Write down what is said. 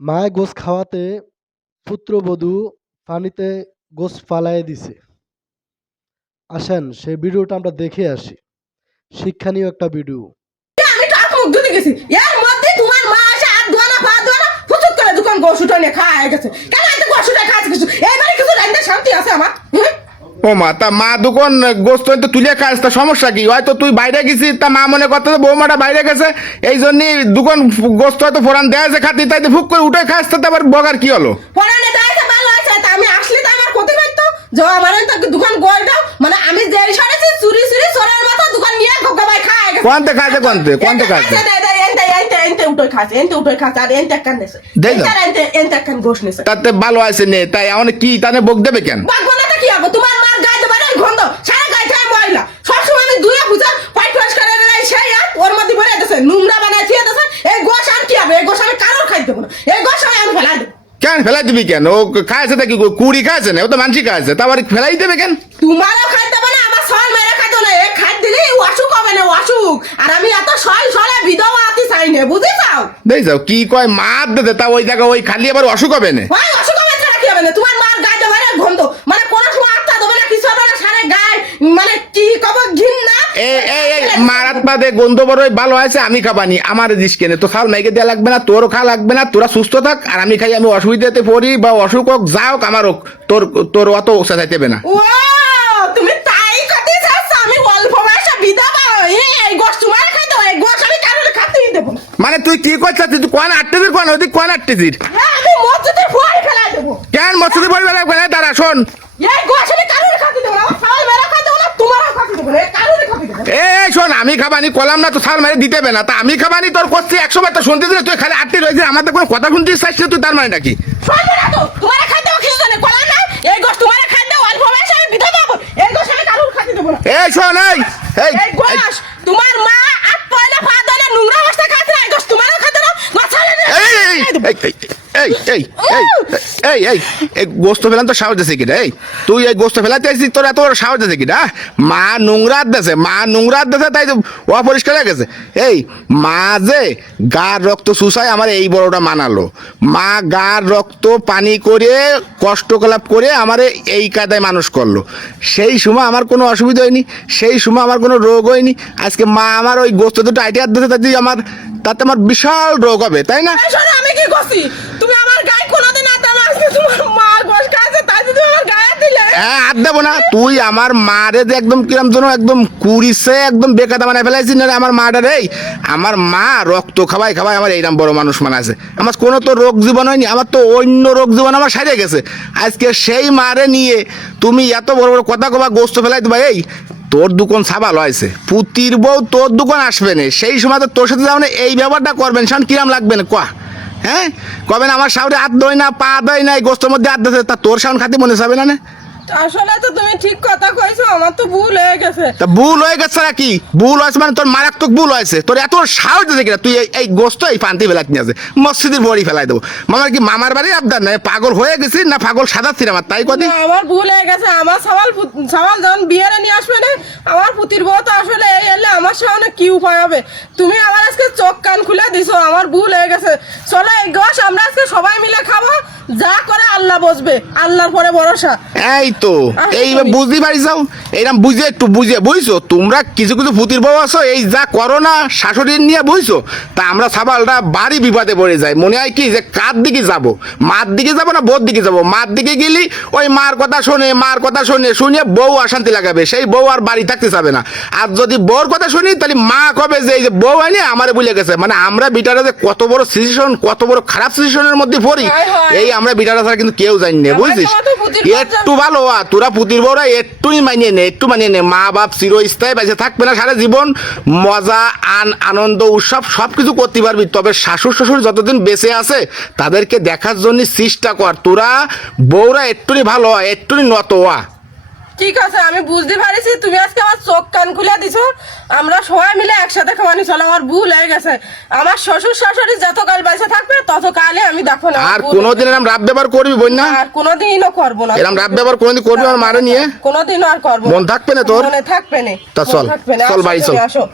মায়ে গোস খাওয়াতে পুত্রবধূ পানিতে গোস ফালাইয়া দিছে। আসেন সেই ভিডিওটা আমরা দেখে আসি। শিক্ষণীয় একটা ভিডিও। আমি তো মুখ ধুতে গেছি, এর মধ্যে তোমার মা এসে হাত ধোয়া না পা ধোয়া না ফুচুক করে দোকান গোস উঠানে খাওয়া গেছে। কেন এত গোস উঠে খাওয়া কিছু এইবারে কিছু রান্না শান্তি আছে আমার? ও মা, তা মা দোকান গোস্ত তো তুলে খাস, তা সমস্যা কি? হয়তো তুই বাইরে গেছিস, তা মা মনে করতে বৌমাটা বাইরে গেছে, এই জন্যই দোকান গোস্ত হয়তো ফোরান দেয়া আছে খাতি, তাই ফুক করে উঠে খাস, তাতে আবার বগার কি হলো? ফোরানে দেয়াছে ভালো আছে, তা আমি আসলে তো আমার ক্ষতি করতো। যে আমার তো দোকান গোল দাও, মানে আমি যেই সরেছি চুরি চুরি সরের মতো দোকান নিয়ে গোগাবাই খাওয়া গেছে। কোনতে খাইছে কোনতে খাইছে? এনতে উঠে খাচ্ছে আর এনতে কান নেছে। এনতে কান গোস নেছে। তাতে ভালো আছে নে, তাই এমন কি তানে বক দেবে কেন? বাগবো না তো কি হবে? তোমার মার গায়ে তো বাড়াই গন্ধ, সারা গায়ে ঠায় ময়লা। সবসময় আমি ধুয়ে বুঝা পাইট ওয়াশ করে রাই সেই ওর মধ্যে ভরে দিতেছে, নোংরা বানায় দিয়ে দিতেছে। এই গোস আর কি হবে? এই গোস আমি কারোর খাই দেবো না, এই গোস আমি ফেলাই দেবো। কেন ফেলাই দিবি কেন? ও খাইছে তা কি কুড়ি খাইছে না, ও তো মানসি খাইছে, তারপরে ফেলাই দেবে কেন? তোমারও খাই দেবো না, আমার সল মেরে খাই দেবো না। এই খাই দিলে অসুখ হবে না, অসুখ। আর আমি এত সলে বিধবা আতি চাই না, বুঝে যাও? দেখ যাও কি কয় মার দে, তা ওই জায়গা ওই খালি আবার অসুখ হবে না। ওই অসুখ হবে ছাড়া কি হবে না? তোমার মার গায়ে তো বাড়াই গন্ধ, মানে কোনো সময় আত্মা দেবে না, কিছু হবে না, সারা গায়ে মানে কি কব ঘিন্না। মারাত বাদে গন্ধ বড় ভালো আছে, আমি খাবানি, আমার দিস কেনে তো খাল মাইকে দেওয়া লাগবে না, তোরও খাওয়া লাগবে না, তোরা সুস্থ থাক, আর আমি খাই, আমি অসুবিধাতে পড়ি বা অসুখ হোক যা হোক আমার হোক, তোর অত চাইতে না। ও তুমি তাই করতে চাচ্ছ? আমি অল্প বয়সে বিধবা, এই গোশ তোমার খাই দেবো, এই গোশ আমি কারোর খাতেই দেবো না। মানে তুই কি করছিস? তুই কোন আটটিস কোন ওদিক কোন আটটিস? হ্যাঁ, আমি মসজিদে ফুয়াই ফেলাই দেবো। কেন মসুরি বলবে লাগবে না? তারা শোন, এই গোশ আমি কারোর খাতে দেবো না, আমার সবাই মেরা খাতে দেবো না, তোমারও খাতে দেবো না, কারোর খাতে দেবো না। শোন, আমি খাবানি কলাম না তো সাল মারে দিতে হবে না, তা আমি খাবানি তোর করছি 100 বার তো শুনতে দিলে তুই খালি আটটি রয়েছে, আমাদের কোনো কথা শুনতে চাইছিস না তুই, তার মানে নাকি? শুনবে না তো, তোমার খাতে দেবো কিছু জানে কলা না, এই গোশ তোমার খাতে দেবো, অল্প বয়সে আমি বিধবা হবো, এই গোশ আমি কারোর খাতে দেবো না। শোন, এই গোশ তোমার মা আট পয়লা পা ধরে নোংরা অবস্থা খাতে, এই গোশ তোমারও খাতে দাও, মাছালে এই গোস্ত ফেলান তো সাহস দিছে কিনা? তুই এই গোস্ত ফেলাতে আসছিস, তোর এত বড় সাহস দিছে কিনা? মা নোংরাত দেছে তাই তো অপরিষ্কার হয়ে গেছে। এই মা যে গার রক্ত চুষায় আমার এই বড়টা মানালো, মা গার রক্ত পানি করে কষ্ট কলাপ করে আমার এই কায়দায় মানুষ করলো, সেই সময় আমার কোনো অসুবিধা হয়নি, সেই সময় আমার কোনো রোগ হয়নি। আজকে মা আমার ওই গোস্ত দুটো আইটিয়ার দিতে তাতে আমার বিশাল রোগ হবে, তাই না? আমি কি করছি? তুমি আমার গায়ে কোনোদিন হাত দাও, আজকে তোমার মা গোশ খাইছে তাই তুমি আমার গায়ে দিলে। হ্যাঁ, হাত দেবো না। তুই আমার মারে যে একদম কিরম যেন একদম কুড়িছে একদম বেকাদা বানায় ফেলাইছিস না রে আমার মাটা রে। আমার মা রক্ত খাওয়াই আমার এইরকম বড় মানুষ মানাছে, আমার কোনো তো রোগ জীবন হয়নি, আমার তো অন্য রোগ জীবন আমার সারে গেছে। আজকে সেই মারে নিয়ে তুমি এত বড় বড় কথা কবা, গোস্ত ফেলাই দেবা। এই তোর দোকান সাবাল হয়েছে, পুতির বউ তোর দোকান আসবে না, সেই সময় তো তোর সাথে যাও না, এই ব্যাপারটা করবেন শোন, কিরাম লাগবে না কোয়া? হ্যাঁ, কবেন আমার সাউরে হাত দই না পা দই না, এই গোস্তের মধ্যে হাত দিতে, তা তোর সাউন্ড খাতে মনে যাবে না? আসলে তো তুমি ঠিক কথা কইছো, আমার তো ভুল হয়ে গেছে। তা ভুল হয়ে গেছে নাকি? ভুল হয়েছে মানে তোর মারাত্মক ভুল হয়েছে। তোর এত সাহস দিতে কিনা তুই এই গোস্ত এই পান্তি ফেলাতে নিয়ে আসে মসজিদের বড়ি ফেলাই দেবো? মামার কি মামার বাড়ির আবদার নাই? পাগল হয়ে গেছিস না পাগল সাজাচ্ছিস আমার, তাই কদি? আমার ভুল হয়ে গেছে, আমার সওয়াল যখন বিয়েরে নিয়ে আসবে না, আমার পুতির বউ তো আসলে এই এলে আমার সামনে কি উপায় হবে? তুমি আমার আজকে চোখ কান খুলে দিছো, আমার ভুল হয়ে গেছে। চলো এই গোশ আমরা আজকে সবাই মিলে খাবো, যা করে আল্লাহ বসবে, আল্লাহর পরে ভরসা। এই তো এই বুঝতে পারি যাও, এইরকম বুঝে একটু বুঝছো তোমরা কিছু কিছু পুতির বউ আছো, এই যা করো না শাশুড়ি নিয়ে বুঝছো, তা আমরা সাবালটা বাড়ি বিপদে পড়ে যায়। মনে হয় কি যে কার দিকে যাবো, মার দিকে যাবো না বোর দিকে যাবো? মার দিকে গেলি ওই মার কথা শুনে বউ অশান্তি লাগাবে, সেই বউ আর বাড়ি থাকতে যাবে না। আর যদি বউর কথা শুনি তাহলে মা কবে যে এই যে বউ হয়নি আমারে ভুলে গেছে। মানে আমরা বিটারা যে কত বড় সিচুয়েশন, কত বড় খারাপ সিচুয়েশনের মধ্যে পড়ি, এই আমরা বিটারা ছাড়া কিন্তু কেউ জানি না, বুঝছিস? একটু ভালো তোরা পুতির বউরা একটুই মানিয়ে নে, মা বাপ চিরস্থায়ী বেঁচে থাকবে না সারা জীবন, মজা আনন্দ উৎসব সবকিছু করতে পারবি, তবে শাশুড় শ্বশুর যতদিন বেঁচে আছে তাদেরকে দেখার জন্য চেষ্টা কর। তোরা বউরা একটুই ভালো হয়, একটুই নত হওয়া। ঠিক আছে, আমি বুঝতে পারিছি, তুমি আজকে আমার চোখ কান খুলে দিছো, আমরা সবাই মিলে একসাথে খাওয়ানি। চলো, আমার ভুল হয়ে গেছে। আমার শ্বশুর শাশুড়ি যতকাল বেঁচে থাকবে ততকালে আমি দেখো না আর কোনোদিন এরকম রাত ব্যবহার করবি বোন না? আর কোনোদিনও করবো না এরকম রাত ব্যবহার কোনোদিন করবি আমার মারে নিয়ে? কোনোদিনও আর করবো। মন থাকবে না তোর? মনে থাকবে না, তা চল বাড়ি চল। আসো।